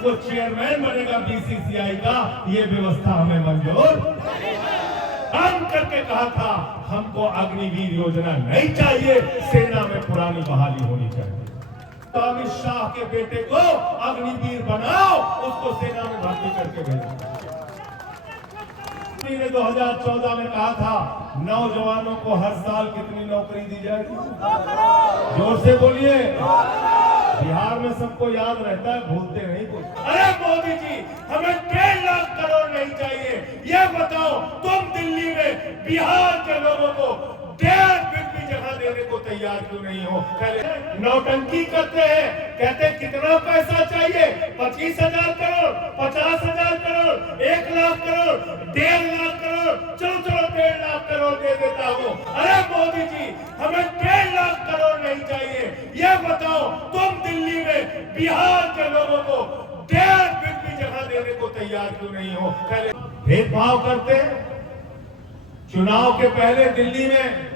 वो चेयरमैन बनेगा बीसीसीआई का, ये व्यवस्था हमें मंजूर काम करके कहा था हमको अग्निवीर योजना नहीं चाहिए, सेना में पुरानी बहाली होनी चाहिए। तो अमित शाह के बेटे को अग्निवीर बनाओ, उसको सेना में भर्ती करके भेजो। ने 2014 में कहा था नौजवानों को हर साल कितनी नौकरी दी जाएगी, जोर से बोलिए। बिहार में सबको याद रहता है, भूलते नहीं कुछ। अरे मोदी जी, हमें 1.5 लाख करोड़ नहीं चाहिए, ये बताओ तुम दिल्ली में बिहार के लोगों को 1.5 फीट की जगह देने को तैयार क्यों नहीं हो? पहले नौटंकी करते हैं, कहते कितना पैसा चाहिए, 25,000 करोड़, 50,000 करोड़, 1 लाख करोड़, 1.5 लाख करोड़, चलो चलो 1.5 लाख करोड़ दे देता हूँ। अरे मोदी जी, हमें 1.5 लाख करोड़ नहीं चाहिए, ये बताओ तुम दिल्ली में बिहार के लोगों को 1.5 फीट की जगह देने को तैयार क्यों नहीं हो? पहले भेदभाव करते हैं। चुनाव के पहले दिल्ली में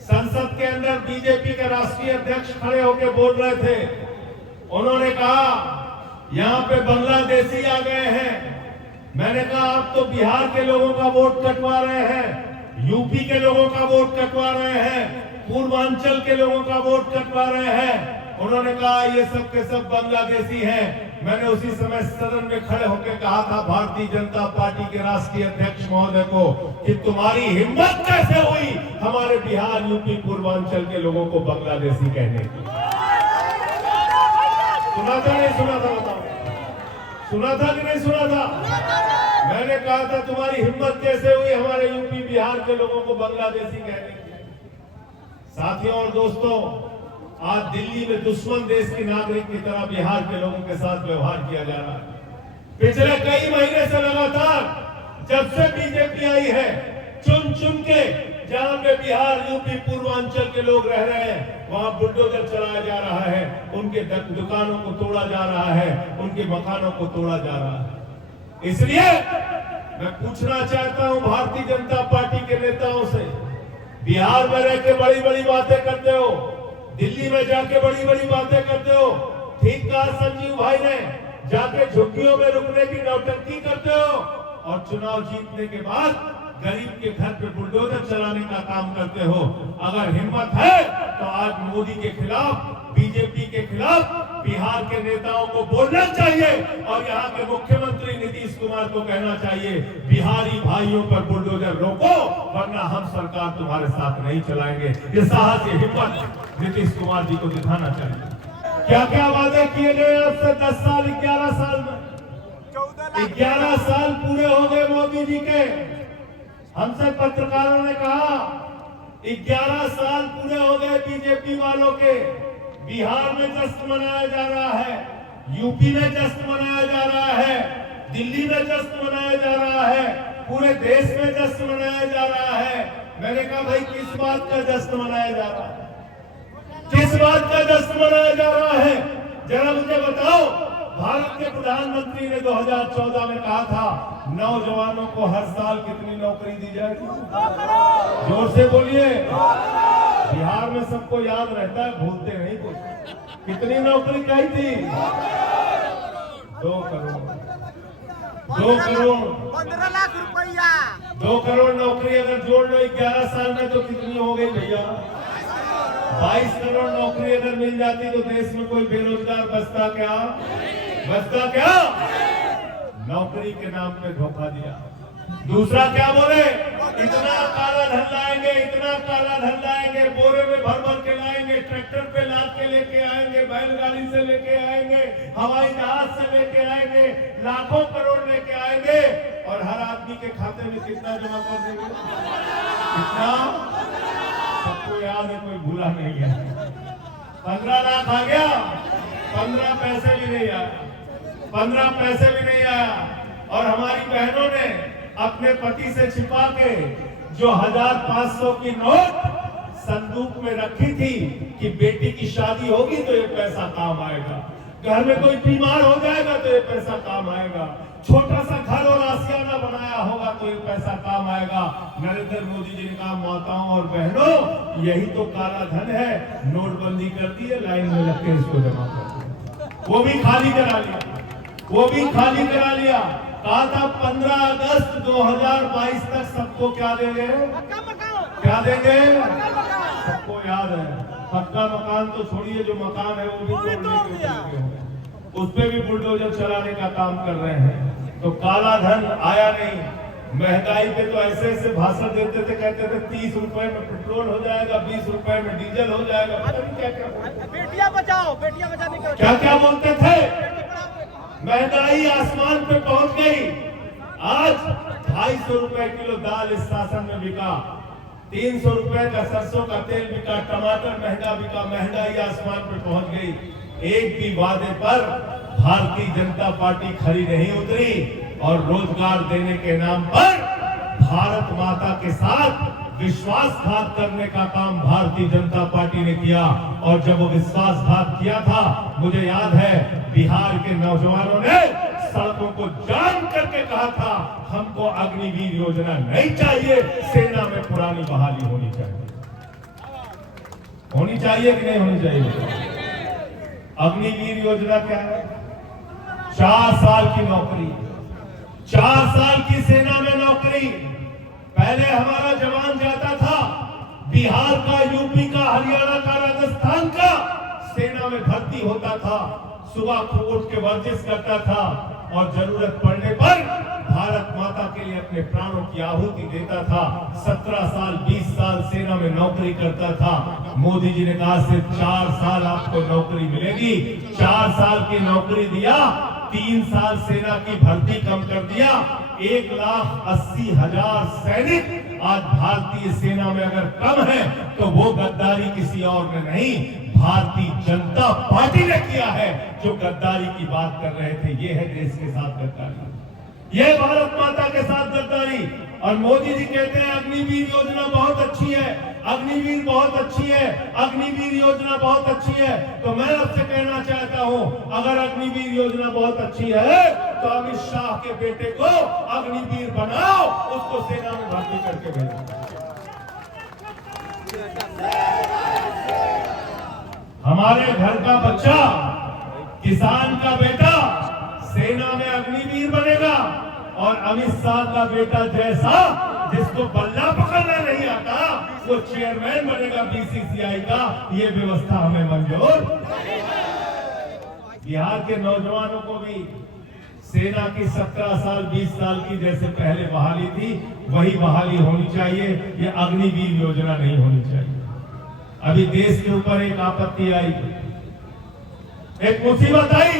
संसद के अंदर बीजेपी के राष्ट्रीय अध्यक्ष खड़े होकर बोल रहे थे, उन्होंने कहा यहाँ पे बांग्लादेशी आ गए हैं। मैंने कहा आप तो बिहार के लोगों का वोट कटवा रहे हैं, यूपी के लोगों का वोट कटवा रहे हैं, पूर्वांचल के लोगों का वोट कटवा रहे हैं। उन्होंने कहा ये सब के सब बांग्लादेशी हैं। मैंने उसी समय सदन में खड़े होकर कहा था भारतीय जनता पार्टी के राष्ट्रीय अध्यक्ष महोदय को कि तुम्हारी हिम्मत कैसे हुई हमारे बिहार, यूपी, पूर्वांचल के लोगों को बांग्लादेशी कहने की? सुना था नहीं सुना था? बताओ, सुना था कि नहीं सुना था? मैंने कहा था तुम्हारी हिम्मत कैसे हुई हमारे यूपी, बिहार के लोगों को बांग्लादेशी कहने की? साथियों और दोस्तों, आज दिल्ली में दुश्मन देश के नागरिक की तरह बिहार के लोगों के साथ व्यवहार किया जा रहा है। पिछले कई महीने से लगातार जब से बीजेपी आई है, चुन चुन के जहां पे बिहार, यूपी, पूर्वांचल के लोग रह रहे हैं वहां बुलडोजर चलाया जा रहा है, उनके दुकानों को तोड़ा जा रहा है, उनके मकानों को तोड़ा जा रहा है। इसलिए मैं पूछना चाहता हूं भारतीय जनता पार्टी के नेताओं से, बिहार में रह के बड़ी बड़ी बातें करते हो, दिल्ली में जाके बड़ी बड़ी बातें करते हो, ठीक कहा संजीव भाई ने, जाके झुग्गियों में रुकने की नौटंकी करते हो और चुनाव जीतने के बाद गरीब के घर पे बुलडोजर चलाने का काम करते हो। अगर हिम्मत है तो आज मोदी के खिलाफ, बीजेपी के खिलाफ बिहार के नेताओं को बोलना चाहिए और यहाँ के मुख्यमंत्री नीतीश कुमार को कहना चाहिए बिहारी भाइयों पर बुलडोजर रोको, वरना हम सरकार तुम्हारे साथ नहीं चलाएंगे। ये साहस, ये हिम्मत नीतीश कुमार जी को दिखाना चाहिए। क्या क्या वादे किए गए अब से 10 साल, 11 साल में? 11 साल पूरे हो गए मोदी जी के। हमसे पत्रकारों ने कहा 11 साल पूरे हो गए बीजेपी वालों के। बिहार में जश्न मनाया जा रहा है, यूपी में जश्न मनाया जा रहा है, दिल्ली में जश्न मनाया जा रहा है, पूरे देश में जश्न मनाया जा रहा है। मैंने कहा भाई किस बात का जश्न मनाया जा रहा है? किस बात का जश्न मनाया जा रहा है? जरा मुझे बताओ। भारत के प्रधानमंत्री ने 2014 में कहा था नौजवानों को हर साल कितनी नौकरी दी जाएगी, जोर से बोलिए। बिहार में सबको याद रहता है, भूलते नहीं कुछ। कितनी नौकरी कही थी? 2 करोड़, 2 करोड़, 15 लाख रुपया। 2 करोड़ नौकरी अगर जोड़ लो 11 साल में तो कितनी हो गई भैया? 22 करोड़ नौकरी अगर मिल जाती तो देश में कोई बेरोजगार बचता क्या? बचता क्या? नौकरी के नाम पे धोखा दिया। दूसरा क्या बोले? इतना काला धन लाएंगे, इतना काला धन लाएंगे, बोरे में भर भर के लाएंगे, ट्रैक्टर पे लाद के लेके आएंगे, बैलगाड़ी से लेके आएंगे, हवाई जहाज से लेके आएंगे, लाखों करोड़ लेके आएंगे और हर आदमी के खाते में कितना जमा कर देंगे? कितना? सबको याद है, कोई भूला नहीं है। 15 लाख आ गया, 15 पैसे भी नहीं आया, 15 पैसे भी नहीं आया। और हमारी बहनों ने अपने पति से छिपा के जो 1500 की नोट संदूक में रखी थी कि बेटी की शादी होगी तो ये पैसा काम आएगा, घर में कोई बीमार हो जाएगा तो ये पैसा काम आएगा, छोटा सा घर और आशियाना बनाया होगा तो ये पैसा काम आएगा। नरेंद्र मोदी जी ने कहा माताओं और बहनों यही तो काला धन है, नोटबंदी कर दी है, लाइन में लग के इसको जमा कर दिया, वो भी खाली करा लिया। वो भी खाली करा लिया। कहा था 15 अगस्त 2022 तक सबको क्या देंगे, क्या देंगे, सबको याद है। पक्का मकान तो छोड़िए, जो मकान है वो भी तोड़ने के उस पे भी बुलडोजर चलाने का काम कर रहे हैं। तो काला धन आया नहीं। महंगाई पे तो ऐसे ऐसे भाषण देते थे, कहते थे 30 रुपए में पेट्रोल हो जाएगा, 20 रुपए में डीजल हो जाएगा, पता नहीं क्या क्या, बेटियां बचाओ, बेटियां बचाने का क्या क्या बोलते थे। महंगाई आसमान पे पहुंच गई। आज 250 रुपए किलो दाल इस शासन में बिका, 300 रुपए का सरसों का तेल बिका, टमाटर महंगा बिका। महंगाई आसमान पे पहुंच गई। एक भी वादे पर भारतीय जनता पार्टी खरी नहीं उतरी और रोजगार देने के नाम पर भारत माता के साथ विश्वासघात करने का काम भारतीय जनता पार्टी ने किया। और जब वो विश्वासघात किया था, मुझे याद है बिहार के नौजवानों ने सड़कों को जाम करके कहा था, हमको अग्निवीर योजना नहीं चाहिए, सेना में पुरानी बहाली होनी चाहिए। होनी चाहिए कि नहीं होनी चाहिए? अग्निवीर योजना क्या है? 4 साल की नौकरी, 4 साल की सेना में नौकरी। पहले हमारा जवान जाता था, बिहार का, यूपी का, हरियाणा का, राजस्थान का, सेना में भर्ती होता था, सुबह उठ के वर्जिश करता था और जरूरत पड़ने पर भारत माता के लिए अपने प्राणों की आहुति देता था। 17 साल 20 साल सेना में नौकरी करता था। मोदी जी ने कहा सिर्फ 4 साल आपको नौकरी मिलेगी। 4 साल की नौकरी दिया, 3 साल सेना की भर्ती कम कर दिया। 1,80,000 सैनिक आज भारतीय सेना में अगर कम है तो वो गद्दारी किसी और ने नहीं, भारतीय जनता पार्टी ने किया है। जो गद्दारी की बात कर रहे थे, ये है देश के साथ गद्दारी, ये भारत माता के साथ गद्दारी। और मोदी जी कहते हैं अग्निवीर योजना बहुत अच्छी है, अग्निवीर बहुत अच्छी है, अग्निवीर योजना बहुत अच्छी है। तो मैं आपसे कहना चाहता हूं, अगर अग्निवीर योजना बहुत अच्छी है तो अमित शाह के बेटे को अग्निवीर बनाओ, उसको सेना में भर्ती करके भेजो। हमारे घर का बच्चा, किसान का बेटा सेना में अग्निवीर बनेगा और अमित शाह का बेटा जैसा जिसको बल्ला पकड़ना नहीं आता, वो चेयरमैन बनेगा बीसीसीआई का। ये व्यवस्था हमें मंजूर। बिहार के नौजवानों को भी सेना की 17 साल 20 साल की जैसे पहले बहाली थी, वही बहाली होनी चाहिए। ये अग्निवीर योजना नहीं होनी चाहिए। अभी देश के ऊपर एक आपत्ति आई, एक मुसीबत आई।